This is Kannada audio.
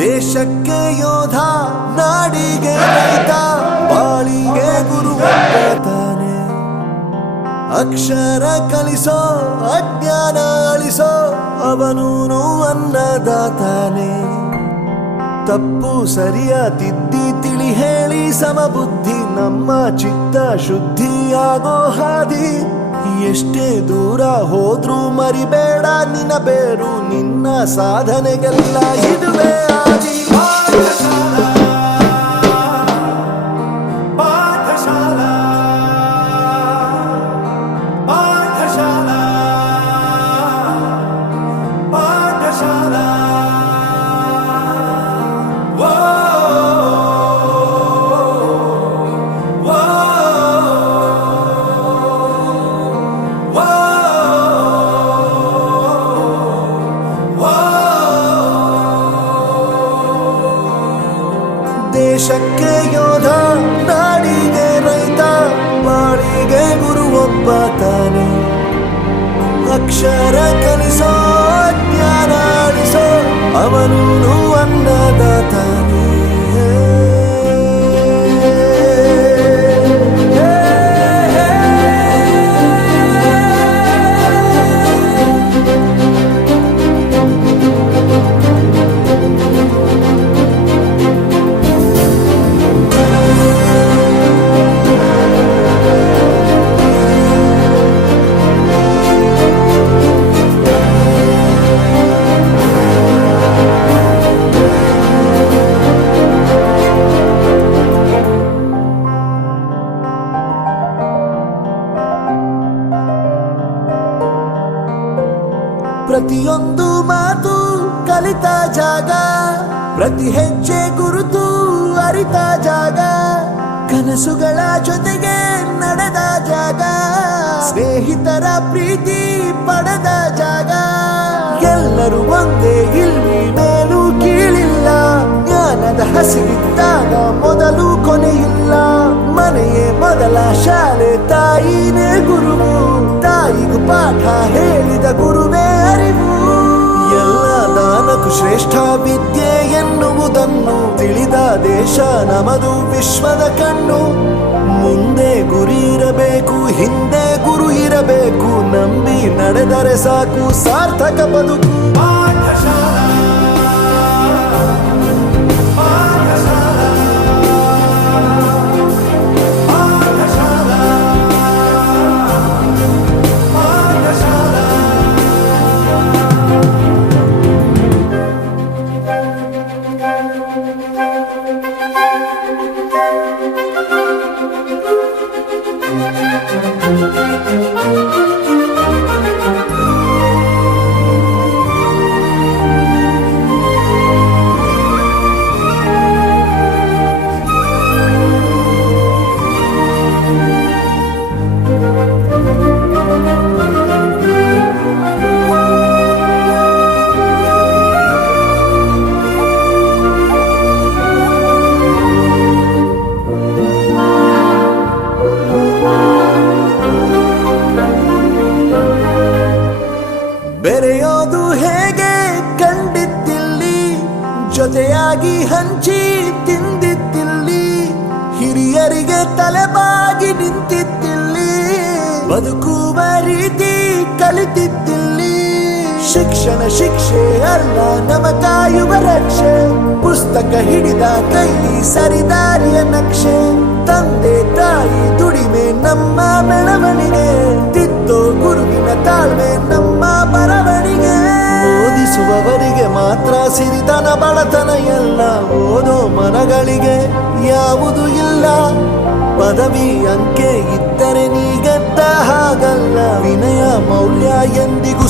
ದೇಶಕ್ಕೆ ಯೋಧ, ನಾಡಿಗೆ ರೈತ, ಬಾಳಿಗೆ ಗುರು ತಾನೆ. ಅಕ್ಷರ ಕಲಿಸೋ, ಅಜ್ಞಾನ ಅಳಿಸೋ, ಅವನೂನು ಅನ್ನದಾತಾನೆ. ತಪ್ಪು ಸರಿಯ ತಿದ್ದಿ ತಿಳಿ ಹೇಳಿ ಸಮಬುದ್ಧಿ, ನಮ್ಮ ಚಿತ್ತ ಶುದ್ಧಿಯಾಗೋ ಹಾದಿ. ಎಷ್ಟೇ ದೂರ ಹೋದ್ರೂ ಮರಿಬೇಡ ನಿನ್ನ ಬೇರು, ನಿನ್ನ ಸಾಧನೆಗೆಲ್ಲ ಇದುವೇ ಆದಿ. ದೇಶಕ್ಕೆ ಯೋಧ, ನಾಡಿಗೆ ರೈತ, ಬಾಳಿಗೆ ಗುರು ಒಬ್ಬ ತಾನೆ. ಅಕ್ಷರ ಕಲಿಸೋ, ಜ್ಞಾನ ಅಳಿಸೋ, ಅವನೂನು ಅನ್ನದಾತಾನೆ. ಪ್ರತಿಯೊಂದು ಮಾತು ಕಲಿತ ಜಾಗ, ಪ್ರತಿ ಹೆಜ್ಜೆ ಗುರುತು ಅರಿತ ಜಾಗ, ಕನಸುಗಳ ಜೊತೆಗೆ ನಡೆದ ಜಾಗ, ಸ್ನೇಹಿತರ ಪ್ರೀತಿ ಪಡೆದ ಜಾಗ. ಎಲ್ಲರೂ ಒಂದೇ, ಇಲ್ಲಿ ಮೇಲೂ ಕೀಳಿಲ್ಲ, ಜ್ಞಾನದ ಹಸಿವಿದ್ದಾಗ ಮೊದಲು ಕೊನೆಯಿಲ್ಲ. ಮನೆಯೇ ಮೊದಲ ಶಾಲೆ, ತಾಯಿನೇ ಗುರುವು, ತಾಯಿಗೂ ಪಾಠ ಹೇಳಿದ ಗುರುವೇ ಅರಿವು. ಎಲ್ಲ ದಾನಕ್ಕೂ ಶ್ರೇಷ್ಠ ವಿದ್ಯೆ ಎನ್ನುವುದನ್ನು ತಿಳಿದ ದೇಶ ನಮದು, ವಿಶ್ವದ ಕಣ್ಣು. ಮುಂದೆ ಗುರಿ ಇರಬೇಕು, ಹಿಂದೆ ಗುರು ಇರಬೇಕು, ನಂಬಿ ನಡೆದರೆ ಸಾಕು ಸಾರ್ಥಕ ಬದುಕು. ಬೆರೆಯೋದು ಹೇಗೆ ಕಂಡಿದ್ದಿಲ್ಲಿ, ಜೊತೆಯಾಗಿ ಹಂಚಿ ತಿಂದಿದ್ದಿಲ್ಲಿ, ಹಿರಿಯರಿಗೆ ತಲೆಬಾಗಿ ನಿಂತಿದ್ದಿಲ್ಲಿ, ಬದುಕುವ ರೀತಿ ಕಲಿತಿದ್ದಿಲ್ಲಿ. ಶಿಕ್ಷಣ ಶಿಕ್ಷೆ ಅಲ್ಲ, ನಮ ಕಾಯುವ ರಕ್ಷೆ, ಪುಸ್ತಕ ಹಿಡಿದ ಕೈ ಸರಿದಾರಿಯ ನಕ್ಷೆ. ತಂದೆ ತಾಯಿ ದುಡಿಮೆ ನಮ್ಮ ಬೆಳವಣಿಗೆ, ತಿದ್ದೋ ಗುರುವಿನ ತಾಳ್ಮೆ ನಮ್ಮ ಬರವಣಿಗೆ. ಓದಿಸುವವರಿಗೆ ಮಾತ್ರ ಸಿರಿತನ ಬಡತನ ಎಲ್ಲ, ಓದೋ ಮನಗಳಿಗೆ ಯಾವುದು ಇಲ್ಲ. ಪದವಿ ಅಂಕೆ ಇದ್ದರೆ ನೀ ಗೆದ್ದ ಹಾಗಲ್ಲ, ವಿನಯ ಮೌಲ್ಯ ಎಂದಿಗೂ